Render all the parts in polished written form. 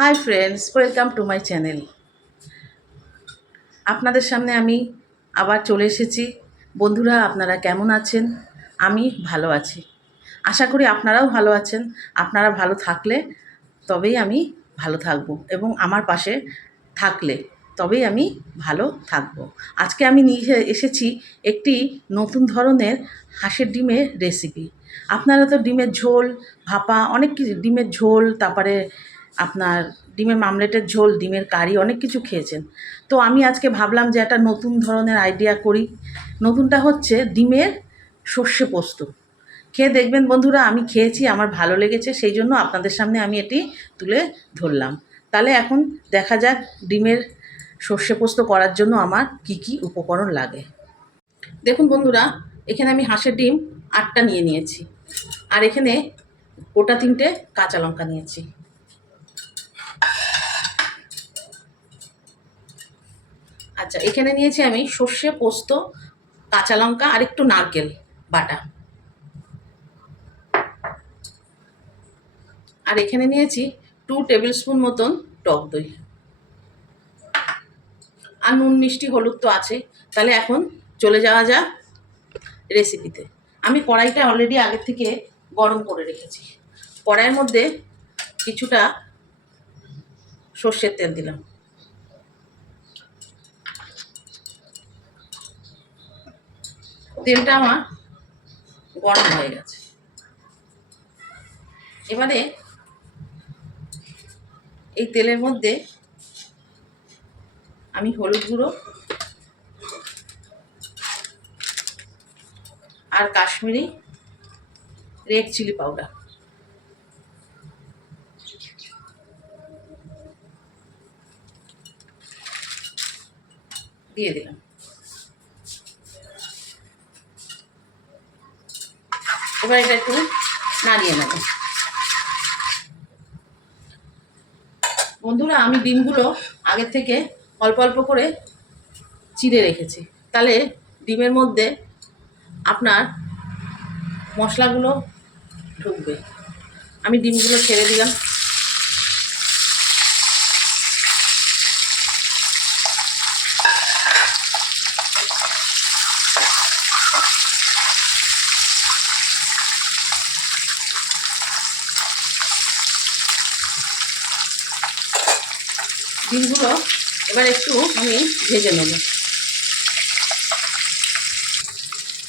Hi friends, welcome to my channel. আপনাদের সামনে আমি আবার চলে এসেছি। বন্ধুরা, আপনারা কেমন আছেন? আমি ভালো আছি। আশা করি আপনারাও ভালো আছেন। আপনারা ভালো থাকলে তবেই আমি ভালো থাকবো, এবং আমার পাশে থাকলে তবেই আমি ভালো থাকবো। আজকে আমি নিয়ে এসেছি একটি নতুন ধরনের হাঁসের ডিমের রেসিপি। আপনারা তো ডিমের ঝোল, ভাপা, অনেক কিছু, ডিমের ঝোল, তারপরে আপনার ডিমের মামলেটের ঝোল, ডিমের কারি, অনেক কিছু খেয়েছেন। তো আমি আজকে ভাবলাম যে একটা নতুন ধরনের আইডিয়া করি। নতুনটা হচ্ছে ডিমের সর্ষে পোস্ত। খেয়ে দেখবেন বন্ধুরা, আমি খেয়েছি, আমার ভালো লেগেছে, সেই জন্য আপনাদের সামনে আমি এটি তুলে ধরলাম। তাহলে এখন দেখা যাক ডিমের সর্ষে পোস্ত করার জন্য আমার কি কি উপকরণ লাগে। দেখুন বন্ধুরা, এখানে আমি হাঁসের ডিম 8টা নিয়ে নিয়েছি, আর এখানে গোটা 3টে কাঁচা লঙ্কা নিয়েছি। আচ্ছা, এখানে নিয়েছি আমি সর্ষে, পোস্ত, কাঁচা লঙ্কা আর একটু নারকেল বাটা। আর এখানে নিয়েছি 2 টেবিল স্পুন মতন টক দই। আর নুন, মিষ্টি, হলুদ তো আছে। তাহলে এখন চলে যাওয়া যাক রেসিপিতে। আমি কড়াইটা অলরেডি আগের থেকে গরম করে রেখেছি। কড়াইয়ের মধ্যে কিছুটা সর্ষের তেল দিলাম। তেলটা আমার গরম হয়ে গেছে। এবারে এই তেলের মধ্যে আমি হলুদ গুঁড়ো আর কাশ্মীরি রেড চিলি পাউডার দিয়ে দিলাম। এবার এটা একটু নাড়িয়ে নেব। বন্ধুরা, আমি ডিমগুলো আগের থেকে অল্প অল্প করে চিড়ে রেখেছি, তাহলে ডিমের মধ্যে আপনার মশলাগুলো ঢুকবে। আমি ডিমগুলো ছেড়ে দিলাম। ডিমগুলো এবার একটু আমি ভেজে নেব।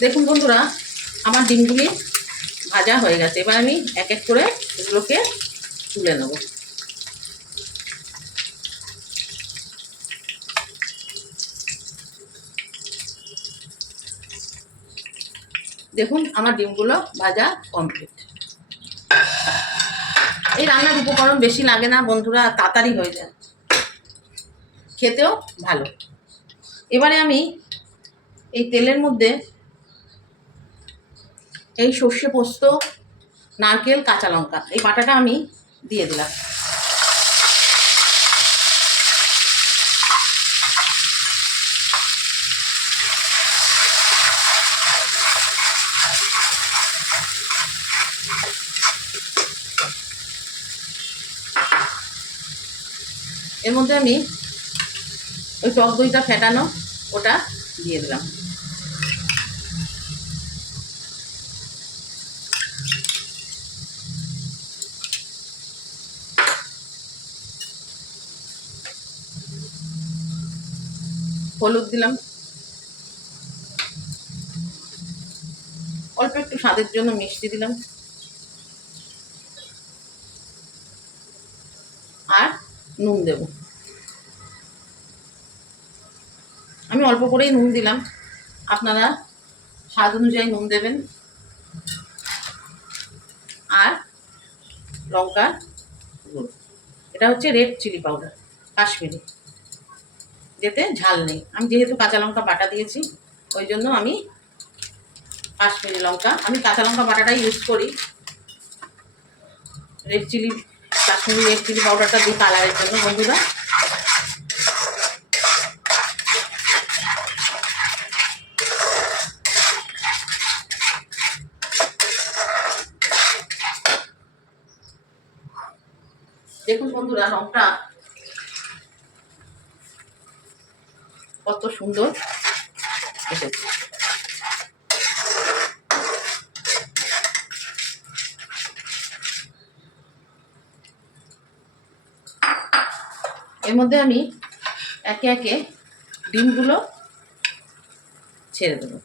দেখুন বন্ধুরা, আমার ডিমগুলি ভাজা হয়ে গেছে। এবার আমি এক এক করে এগুলোকে তুলে নেব। দেখুন, আমার ডিমগুলো ভাজা কমপ্লিট। এই রান্নার উপকরণ বেশি লাগে না বন্ধুরা, তাড়াতাড়ি হয়ে যায়, খেতেও ভালো। এবারে আমি এই তেলের মধ্যে এই সর্ষে, পোস্ত, নারকেল, কাঁচা লঙ্কা, এই বাটাটা আমি দিয়ে দিলাম। এর মধ্যে আমি ওই টক দইটা ফেটানো ওটা দিয়ে দিলাম। হলুদ দিলাম, অল্প একটু স্বাদের জন্য মিষ্টি দিলাম, আর নুন দেব। আমি অল্প করেই নুন দিলাম, আপনারা স্বাদ অনুযায়ী নুন দেবেন। আর লঙ্কার গুঁড়ো, এটা হচ্ছে রেড চিলি পাউডার, কাশ্মীরি, যেতে ঝাল নেই। আমি যেহেতু কাঁচা লঙ্কা বাটা দিয়েছি, ওই জন্য আমি কাশ্মীরি লঙ্কা, আমি কাঁচা লঙ্কা বাটাটাই ইউজ করি। Red chilli, Kashmiri red chilli পাউডারটা দিই কালারের জন্য বন্ধুরা। দেখুন বন্ধুরা, রংটা কত সুন্দর এসেছে। এর মধ্যে আমি একে একে ডিমগুলো ছেড়ে দেবো।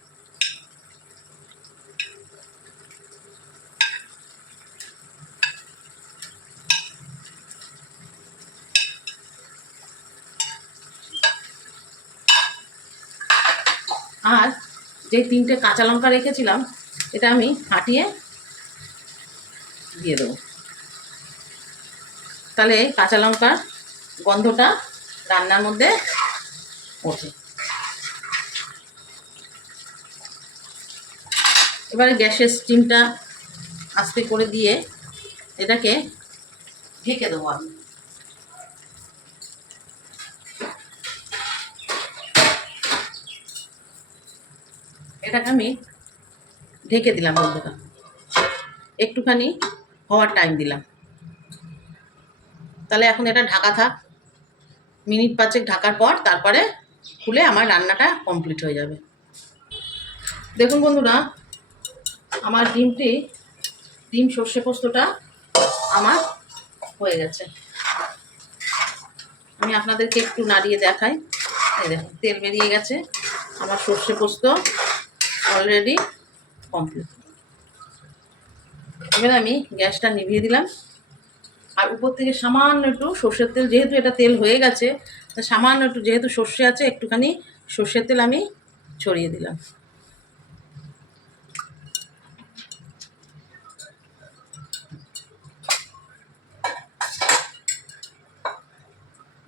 আর যে 3টে কাঁচা লঙ্কা রেখেছিলাম এটা আমি ফাটিয়ে দিয়ে দেবো, তাহলে কাঁচা লঙ্কার গন্ধটা রান্নার মধ্যে ওঠে। এবারে গ্যাসের স্টিমটা আস্তে করে দিয়ে এটাকে ঢেকে দেবো আমি। এটাকে আমি ঢেকে দিলাম বন্ধুরা, একটুখানি হওয়ার টাইম দিলাম। তাহলে এখন এটা ঢাকা থাক, মিনিট 5 ঢাকার পর তারপরে খুলে আমার রান্নাটা কমপ্লিট হয়ে যাবে। দেখুন বন্ধুরা, আমার ডিম সর্ষে পোস্তটা আমার হয়ে গেছে। আমি আপনাদেরকে একটু নাড়িয়ে দেখাই। এই দেখুন তেল বেরিয়ে গেছে, আমার সর্ষে পোস্ত অলরেডি কমপ্লিট। এবার আমি গ্যাসটা নিভিয়ে দিলাম, আর উপর থেকে সামান্য একটু সর্ষের তেল, যেহেতু এটা তেল হয়ে গেছে সামান্য একটু, যেহেতু সর্ষে আছে একটুখানি সর্ষের তেল আমি ছড়িয়ে দিলাম।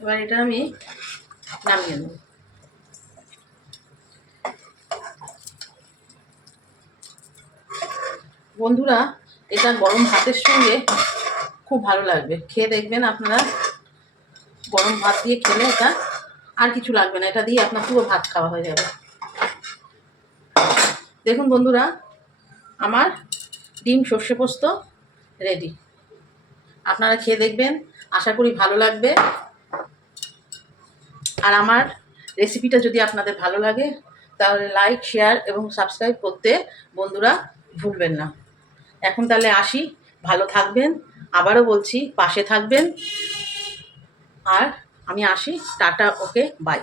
এবার এটা আমি নামিয়ে নেব। বন্ধুরা, এটা গরম ভাতের সঙ্গে খুব ভালো লাগবে, খেয়ে দেখবেন আপনারা। গরম ভাত দিয়ে খেলে এটা আর কিছু লাগবে না, এটা দিয়ে আপনার পুরো ভাত খাওয়া হয়ে যাবে। দেখুন বন্ধুরা, আমার ডিম সর্ষে পোস্ত রেডি। আপনারা খেয়ে দেখবেন, আশা করি ভালো লাগবে। আর আমার রেসিপিটা যদি আপনাদের ভালো লাগে তাহলে লাইক, শেয়ার এবং সাবস্ক্রাইব করতে বন্ধুরা ভুলবেন না। এখন তাহলে আসি, ভালো থাকবেন, আবারও বলছি পাশে থাকবেন। আর আমি আসি, টাটা, ওকে, বাই।